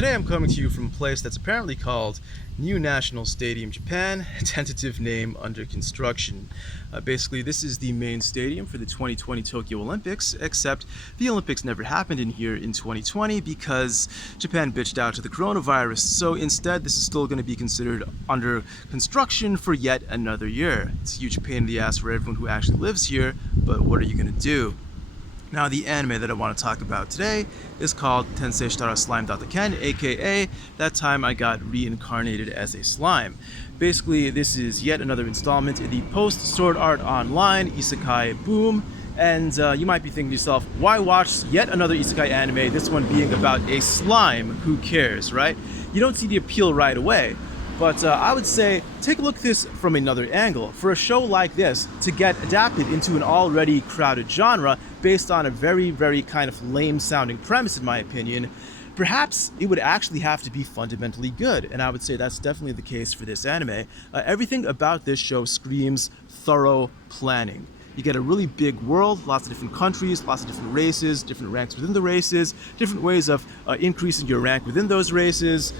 Today I'm coming to you from a place that's apparently called New National Stadium, Japan, tentative name under construction. Basically, this is the main stadium for the 2020 Tokyo Olympics, except the Olympics never happened in here in 2020 because Japan bitched out to the coronavirus. So instead, this is still going to be considered under construction for yet another year. It's a huge pain in the ass for everyone who actually lives here, but what are you going to do? Now, the anime that I want to talk about today is called Tensei Shitara Slime Ken, aka That Time I Got Reincarnated as a Slime. Basically, this is yet another installment in the post-Sword Art Online isekai boom. And you might be thinking to yourself, why watch yet another isekai anime, this one being about a slime? Who cares, right? You don't see the appeal right away. But I would say, take a look at this from another angle. For a show like this to get adapted into an already crowded genre based on a very, very kind of lame-sounding premise, in my opinion, perhaps it would actually have to be fundamentally good. And I would say that's definitely the case for this anime. Everything about this show screams thorough planning. You get a really big world, lots of different countries, lots of different races, different ranks within the races, different ways of increasing your rank within those races,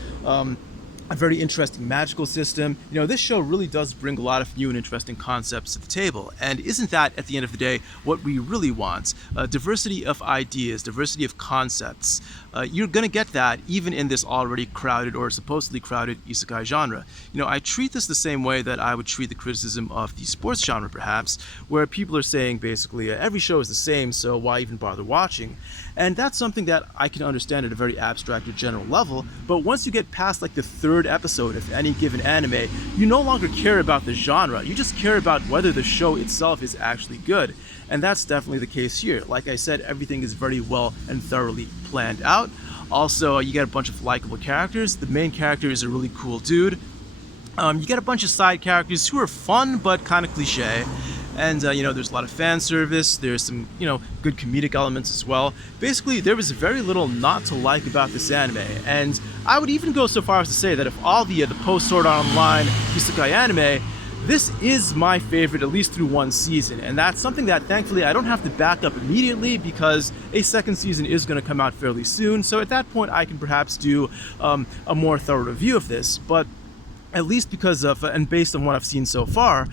a very interesting magical system. You know, this show really does bring a lot of new and interesting concepts to the table. And isn't that, at the end of the day, what we really want? Diversity of ideas, diversity of concepts. You're gonna get that even in this already crowded or supposedly crowded isekai genre. You know, I treat this the same way that I would treat the criticism of the sports genre, perhaps, where people are saying basically every show is the same, so why even bother watching? And that's something that I can understand at a very abstract or general level, but once you get past like the third episode of any given anime, you no longer care about the genre, you just care about whether the show itself is actually good. And that's definitely the case here. Like I said, everything is very well and thoroughly planned out. Also, you get a bunch of likable characters. The main character is a really cool dude. You get a bunch of side characters who are fun but kind of cliche. And, you know, there's a lot of fan service, there's some, you know, good comedic elements as well. Basically, there was very little not to like about this anime. And I would even go so far as to say that of all the post-Sword Art Online isekai anime, this is my favorite, at least through one season. And that's something that, thankfully, I don't have to back up immediately because a second season is going to come out fairly soon. So at that point, I can perhaps do a more thorough review of this. But at least because of, and based on what I've seen so far,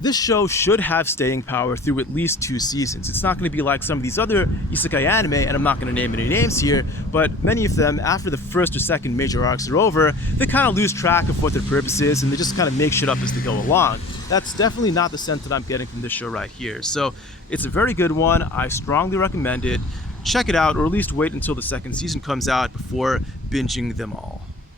this show should have staying power through at least 2 seasons. It's not going to be like some of these other isekai anime, and I'm not going to name any names here, but many of them, after the first or second major arcs are over, they kind of lose track of what their purpose is, and they just kind of make shit up as they go along. That's definitely not the sense that I'm getting from this show right here. So it's a very good one. I strongly recommend it. Check it out, or at least wait until the second season comes out before binging them all.